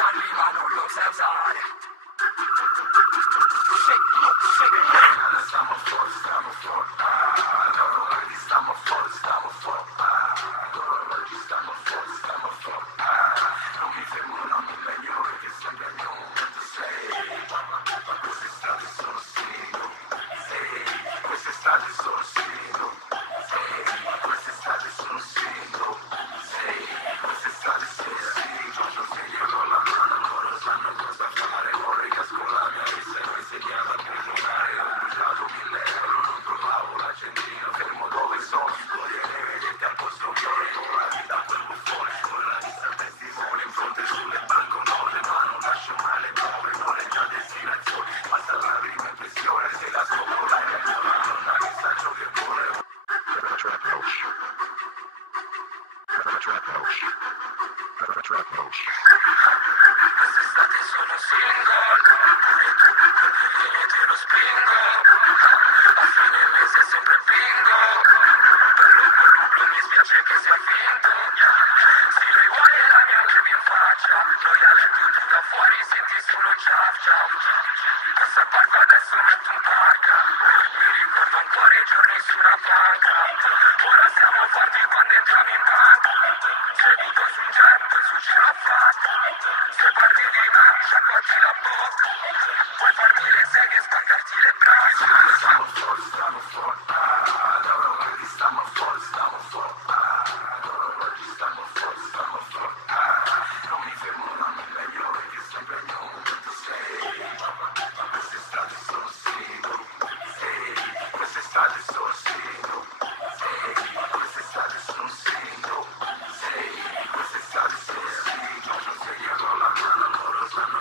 baciarli ma non lo sai usare. Quest'estate sono single, pure tu e te lo spingo. A fine mese sempre bingo. Per mi spiace che sia finto. Se lei vuole la mia baby in faccia, noi a letto tu da fuori senti solo ciao ciao. Questa barba adesso metto un parca. Mi ricordo ancora i giorni su una banca. Ora siamo forti quando entriamo in banca. Seduto su un jet, su cielo fatto. Se parli di me, sciacquati la bocca. Puoi farmi le seghe e spaccarti le braccia. Stiamo fuori, stiamo fuori. Oggi stiamo fuori, stiamo fuori. Oggi stiamo fuori, stiamo fuori. Non mi fermo da meglio perché sempre il mio momento sei. Quest'estate sono single. Quest'estate sono single. Quest'estate sono single. Quest'estate sono single. Non segnano la mano, loro sanno